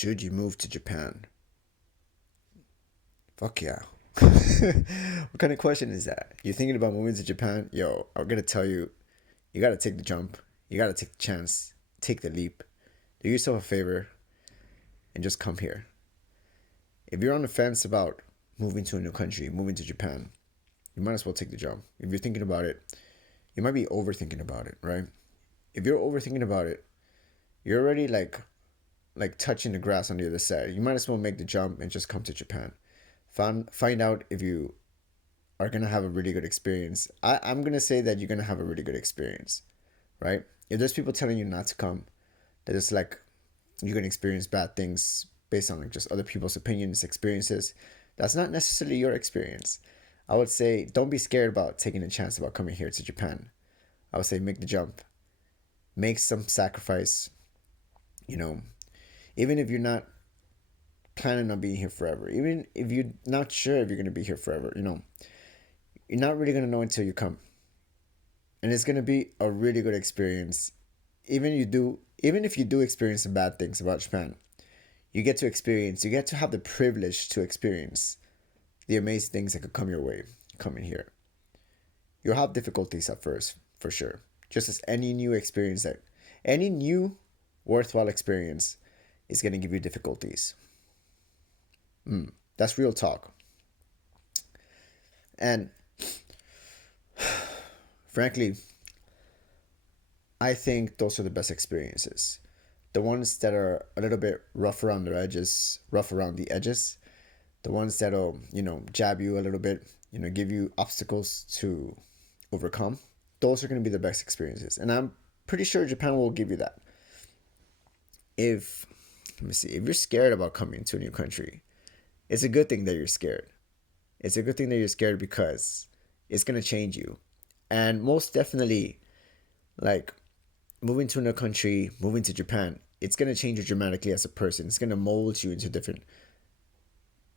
Should you move to Japan? Fuck yeah. What kind of question is that? You're thinking about moving to Japan? Yo, I'm gonna tell you, you gotta take the jump. You gotta take the chance. Take the leap. Do yourself a favor and just come here. If you're on the fence about moving to a new country, moving to Japan, you might as well take the jump. If you're thinking about it, you might be overthinking about it, right? If you're overthinking about it, you're already like touching the grass on the other side. You might as well make the jump and just come to Japan. Find out if you are gonna have a really good experience. I'm gonna say that you're gonna have a really good experience, right? If there's people telling you not to come, that it's like you're gonna experience bad things based on like just other people's opinions, experiences. That's not necessarily your experience. I would say don't be scared about taking a chance about coming here to Japan. I would say make the jump, make some sacrifice. You know, even if you're not planning on being here forever, even if you're not sure if you're gonna be here forever, you're not really gonna know until you come, and it's gonna be a really good experience. Even if you do experience some bad things about Japan, you get to have the privilege to experience the amazing things that could come your way coming here. You'll have difficulties at first, for sure. Just as any new worthwhile experience is going to give you difficulties. That's real talk. And frankly, I think those are the best experiences. The ones that are a little bit rough around the edges, the ones that'll, jab you a little bit, give you obstacles to overcome. Those are going to be the best experiences. And I'm pretty sure Japan will give you that. If, Let me see, if you're scared about coming to a new country, it's a good thing that you're scared. It's a good thing that you're scared because it's going to change you. And most definitely, like moving to another country, moving to Japan, it's going to change you dramatically as a person. It's going to mold you into a different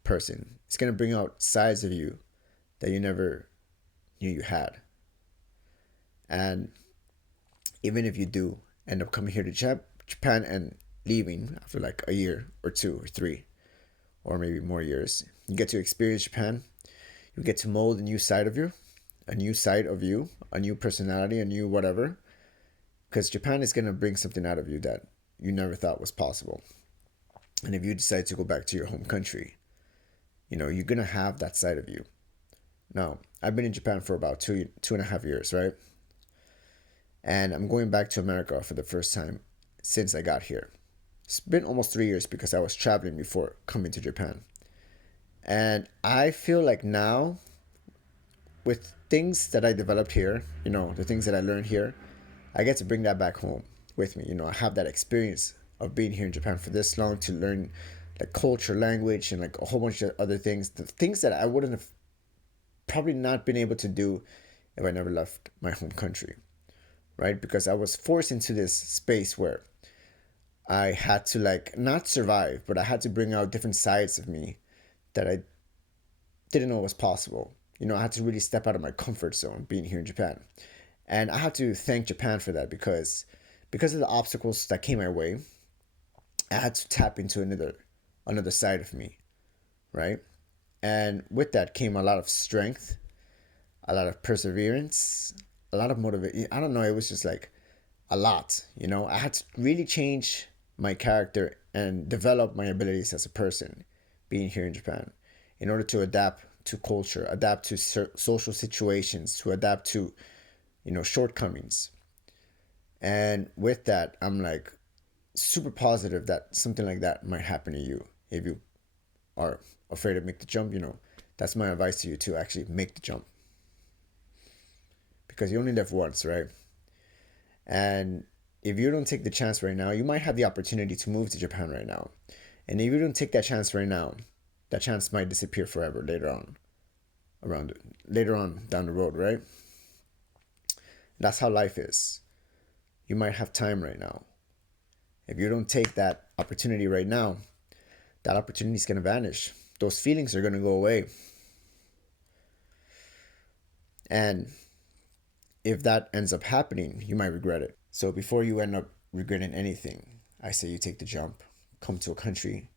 person. It's going to bring out sides of you that you never knew you had. And even if you do end up coming here to Japan and leaving after like a year or two or three or maybe more years, you get to experience Japan. You get to mold a new side of you, a new personality, a new whatever. Because Japan is going to bring something out of you that you never thought was possible. And if you decide to go back to your home country, you're going to have that side of you. Now, I've been in Japan for about 2.5 years, right? And I'm going back to America for the first time since I got here. It's been almost 3 years because I was traveling before coming to Japan. And I feel like now, with things that I developed here, the things that I learned here, I get to bring that back home with me. I have that experience of being here in Japan for this long to learn like culture, language, and like a whole bunch of other things. The things that I wouldn't have probably not been able to do if I never left my home country, right? Because I was forced into this space where I had to like not survive, but I had to bring out different sides of me that I didn't know was possible. I had to really step out of my comfort zone being here in Japan. And I have to thank Japan for that because of the obstacles that came my way, I had to tap into another side of me, right? And with that came a lot of strength, a lot of perseverance, a lot of motivation. I don't know, it was just like a lot, I had to really change my character and develop my abilities as a person being here in Japan in order to adapt to culture, adapt to social situations, to adapt to shortcomings. And with that, I'm like super positive that something like that might happen to you if you are afraid to make the jump. That's my advice to you, to actually make the jump, because you only live once, right? And if you don't take the chance right now, you might have the opportunity to move to Japan right now. And if you don't take that chance right now, that chance might disappear forever later on down the road, right? That's how life is. You might have time right now. If you don't take that opportunity right now, that opportunity is going to vanish. Those feelings are going to go away. And if that ends up happening, you might regret it. So before you end up regretting anything, I say you take the jump, come to a country.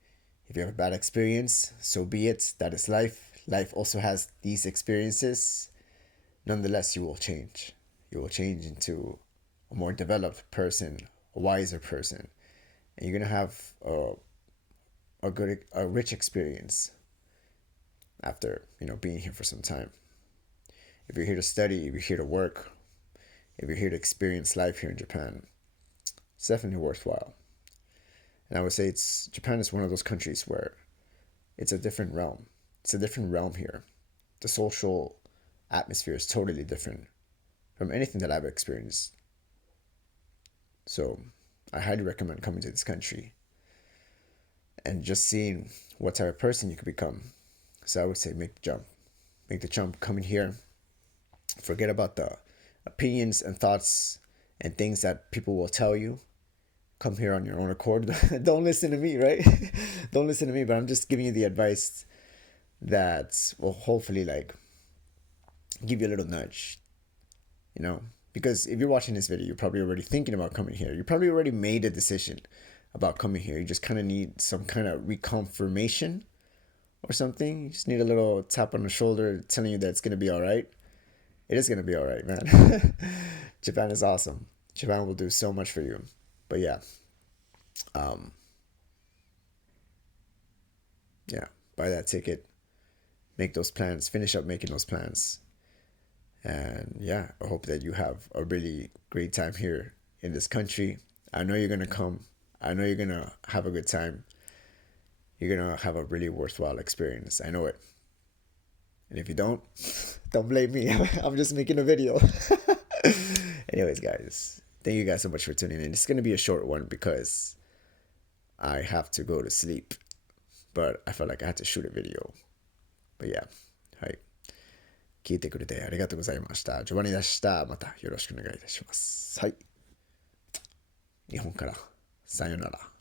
If you have a bad experience, so be it. That is life. Life also has these experiences. Nonetheless, you will change. You will change into a more developed person, a wiser person, and you're gonna have a rich experience after being here for some time. If you're here to study, if you're here to work, if you're here to experience life here in Japan, it's definitely worthwhile. And I would say Japan is one of those countries where it's a different realm. It's a different realm here. The social atmosphere is totally different from anything that I've experienced. So I highly recommend coming to this country and just seeing what type of person you could become. So I would say make the jump. Make the jump, come in here. Forget about the opinions and thoughts and things that people will tell you. Come here on your own accord. Don't listen to me, right? Don't listen to me, but I'm just giving you the advice that will hopefully give you a little nudge, because if you're watching this video, you're probably already thinking about coming here. You probably already made a decision about coming here. You just kind of need some kind of reconfirmation or something. You just need a little tap on the shoulder telling you that it's going to be all right. It is going to be all right, man. Japan is awesome. Japan will do so much for you. But yeah, buy that ticket, make those plans, finish up making those plans. And yeah, I hope that you have a really great time here in this country. I know you're going to come. I know you're going to have a good time. You're going to have a really worthwhile experience. I know it. And if you don't blame me. I'm just making a video. Anyways, guys, thank you guys so much for tuning in. It's going to be a short one because I have to go to sleep. But I felt like I had to shoot a video. But yeah, はい。聞いてくれてありがとうございました。ジョバニでした。またよろしくお願いいたします。はい。日本からさよなら。